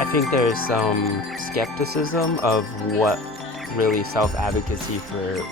I think there's some skepticism of what really self-advocacy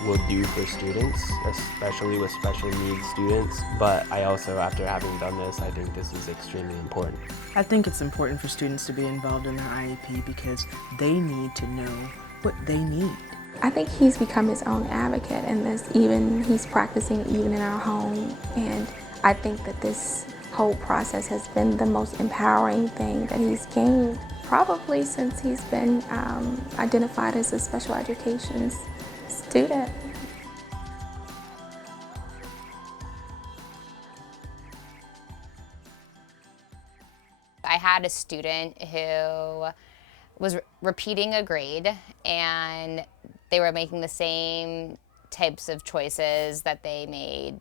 will do for students, especially with special needs students. But I also, after having done this, I think this is extremely important. I think it's important for students to be involved in their IEP because they need to know what they need. I think he's become his own advocate in this, he's practicing even in our home, and I think that this whole process has been the most empowering thing that he's gained, probably since he's been identified as a special education student. I had a student who was repeating a grade, and they were making the same types of choices that they made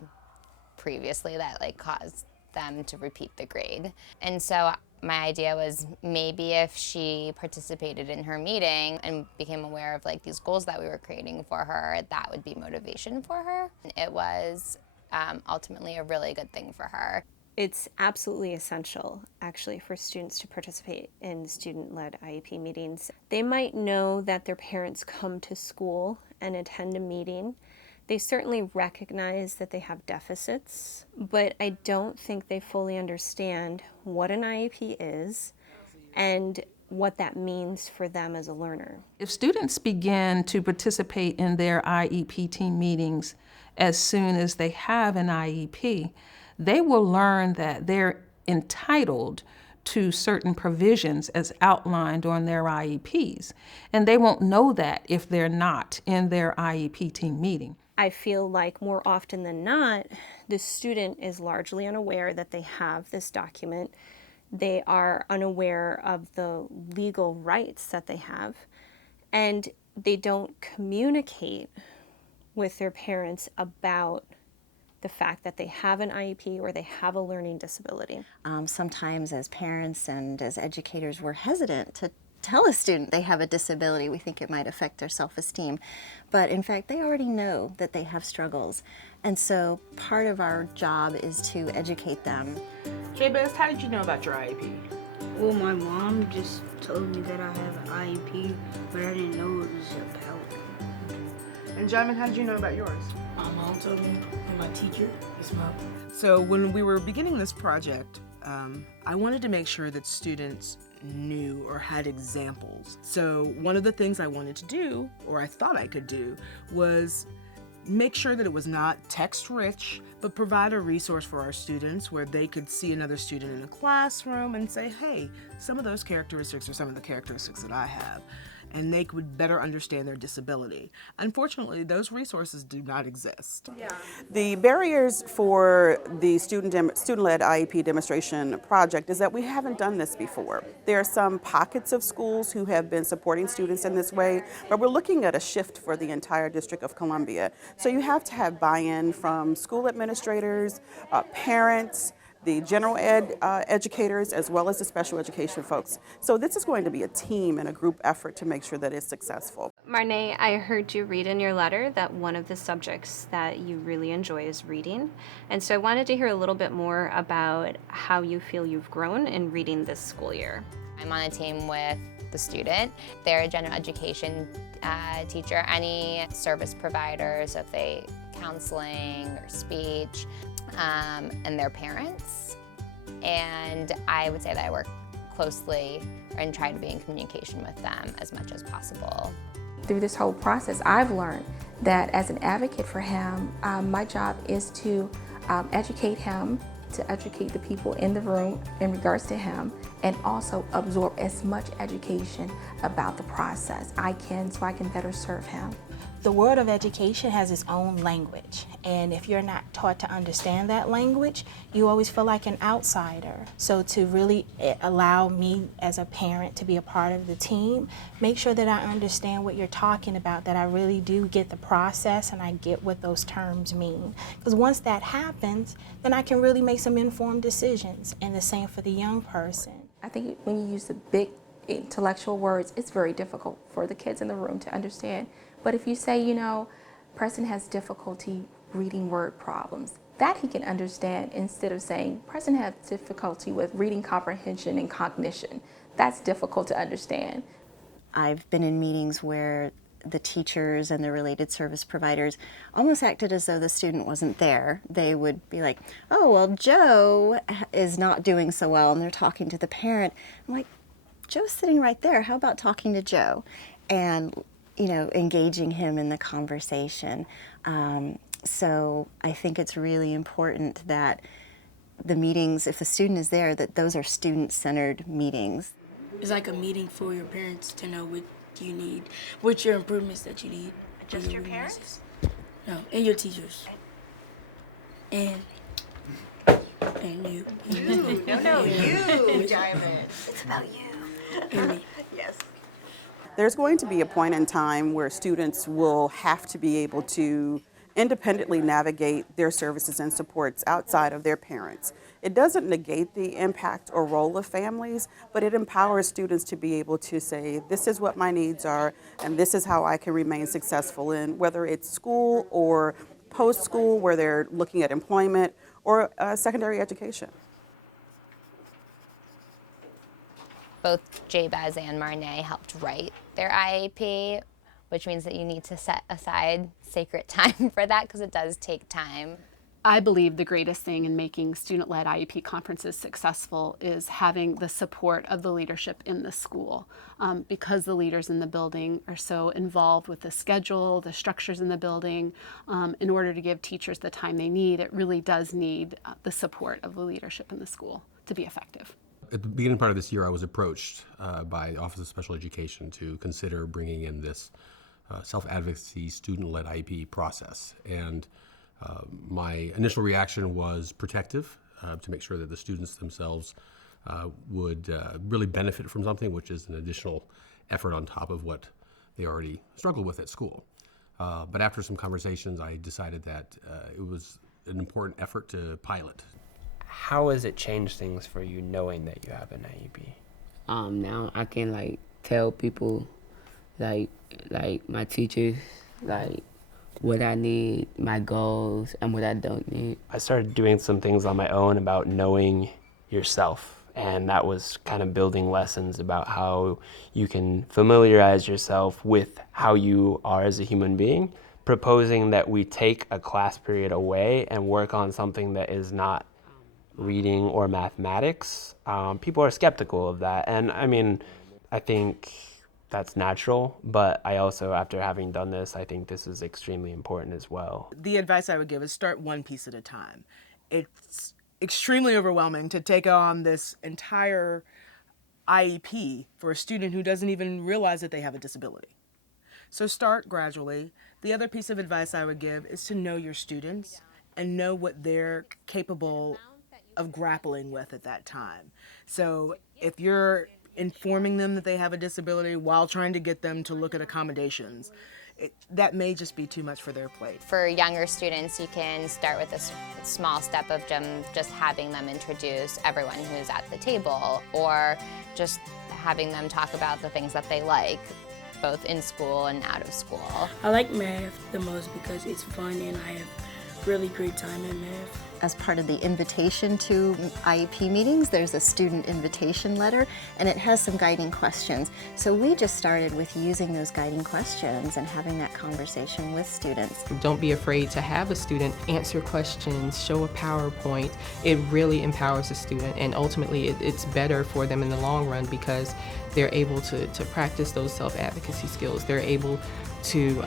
previously that caused them to repeat the grade. And so my idea was maybe if she participated in her meeting and became aware of these goals that we were creating for her, that would be motivation for her. It was ultimately a really good thing for her. It's absolutely essential, actually, for students to participate in student-led IEP meetings. They might know that their parents come to school and attend a meeting. They certainly recognize that they have deficits, but I don't think they fully understand what an IEP is and what that means for them as a learner. If students begin to participate in their IEP team meetings as soon as they have an IEP, they will learn that they're entitled to certain provisions as outlined on their IEPs. And they won't know that if they're not in their IEP team meeting. I feel like more often than not, the student is largely unaware that they have this document. They are unaware of the legal rights that they have, and they don't communicate with their parents about the fact that they have an IEP or they have a learning disability. Sometimes as parents and as educators, we're hesitant to tell a student they have a disability. We think it might affect their self-esteem. But in fact, they already know that they have struggles. And so part of our job is to educate them. Jabez, how did you know about your IEP? Well, my mom just told me that I have an IEP, but I didn't know what it was about. And Jamin, how did you know about yours? My mom told me, and my teacher, Miss Mom. So when we were beginning this project, I wanted to make sure that students knew or had examples. So one of the things I wanted to do, or I thought I could do, was make sure that it was not text-rich, but provide a resource for our students where they could see another student in a classroom and say, hey, some of those characteristics are some of the characteristics that I have, and they could better understand their disability. Unfortunately, those resources do not exist. Yeah. The barriers for the student-led IEP demonstration project is that we haven't done this before. There are some pockets of schools who have been supporting students in this way, but we're looking at a shift for the entire District of Columbia. So you have to have buy-in from school administrators, parents, the general ed educators, as well as the special education folks. So this is going to be a team and a group effort to make sure that it's successful. Marnay, I heard you read in your letter that one of the subjects that you really enjoy is reading. And so I wanted to hear a little bit more about how you feel you've grown in reading this school year. I'm on a team with the student. They're a general education teacher, any service providers, if they counseling or speech, and their parents. And I would say that I work closely and try to be in communication with them as much as possible. Through this whole process, I've learned that as an advocate for him, my job is to educate him, to educate the people in the room in regards to him, and also absorb as much education about the process I can so I can better serve him. The world of education has its own language, and if you're not taught to understand that language, you always feel like an outsider. So to really allow me as a parent to be a part of the team, make sure that I understand what you're talking about, that I really do get the process and I get what those terms mean. Because once that happens, then I can really make some informed decisions, and the same for the young person. I think when you use the big intellectual words, it's very difficult for the kids in the room to understand. But if you say, you know, person has difficulty reading word problems, that he can understand, instead of saying person has difficulty with reading comprehension and cognition. that's difficult to understand. I've been in meetings where the teachers and the related service providers almost acted as though the student wasn't there. They would be like, oh, well, Joe is not doing so well, and they're talking to the parent. I'm like, Joe's sitting right there. How about talking to Joe? And, engaging him in the conversation. So I think it's really important that the meetings, if the student is there, that those are student-centered meetings. It's like a meeting for your parents to know what you need, what your improvements that you need. Just your parents? No, and your teachers. And you. No, you, Diamond. It's about you. And me. Yes. There's going to be a point in time where students will have to be able to independently navigate their services and supports outside of their parents. It doesn't negate the impact or role of families, but it empowers students to be able to say, this is what my needs are, and this is how I can remain successful in, whether it's school or post-school, where they're looking at employment, or secondary education. Both Jabez and Marnay helped write their IEP, which means that you need to set aside sacred time for that because it does take time. I believe the greatest thing in making student-led IEP conferences successful is having the support of the leadership in the school. Because the leaders in the building are so involved with the schedule, the structures in the building, in order to give teachers the time they need, it really does need the support of the leadership in the school to be effective. At the beginning part of this year, I was approached by the Office of Special Education to consider bringing in this self-advocacy student-led IEP process. And my initial reaction was protective to make sure that the students themselves would really benefit from something, which is an additional effort on top of what they already struggle with at school. But after some conversations, I decided that it was an important effort to pilot. How has it changed things for you knowing that you have an IEP? Now I can tell people, like my teachers, what I need, my goals, and what I don't need. I started doing some things on my own about knowing yourself, and that was kind of building lessons about how you can familiarize yourself with how you are as a human being, proposing that we take a class period away and work on something that is not reading or mathematics. People are skeptical of that, and I think that's natural, but I also, after having done this, I think this is extremely important as well. The advice I would give is start one piece at a time. It's extremely overwhelming to take on this entire IEP for a student who doesn't even realize that they have a disability. So start gradually. The other piece of advice I would give is to know your students and know what they're capable of grappling with at that time. So if you're informing them that they have a disability while trying to get them to look at accommodations, that may just be too much for their plate. For younger students, you can start with a small step of just having them introduce everyone who's at the table, or just having them talk about the things that they like, both in school and out of school. I like math the most because it's fun and I have really great time in math. As part of the invitation to IEP meetings, there's a student invitation letter, and it has some guiding questions. So we just started with using those guiding questions and having that conversation with students. Don't be afraid to have a student answer questions, show a PowerPoint. It really empowers the student, and ultimately it's better for them in the long run because they're able to practice those self-advocacy skills. They're able to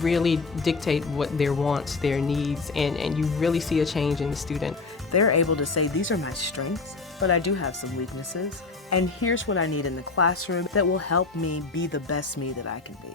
really dictate what their wants, their needs, and you really see a change in the student. They're able to say, these are my strengths, but I do have some weaknesses, and here's what I need in the classroom that will help me be the best me that I can be.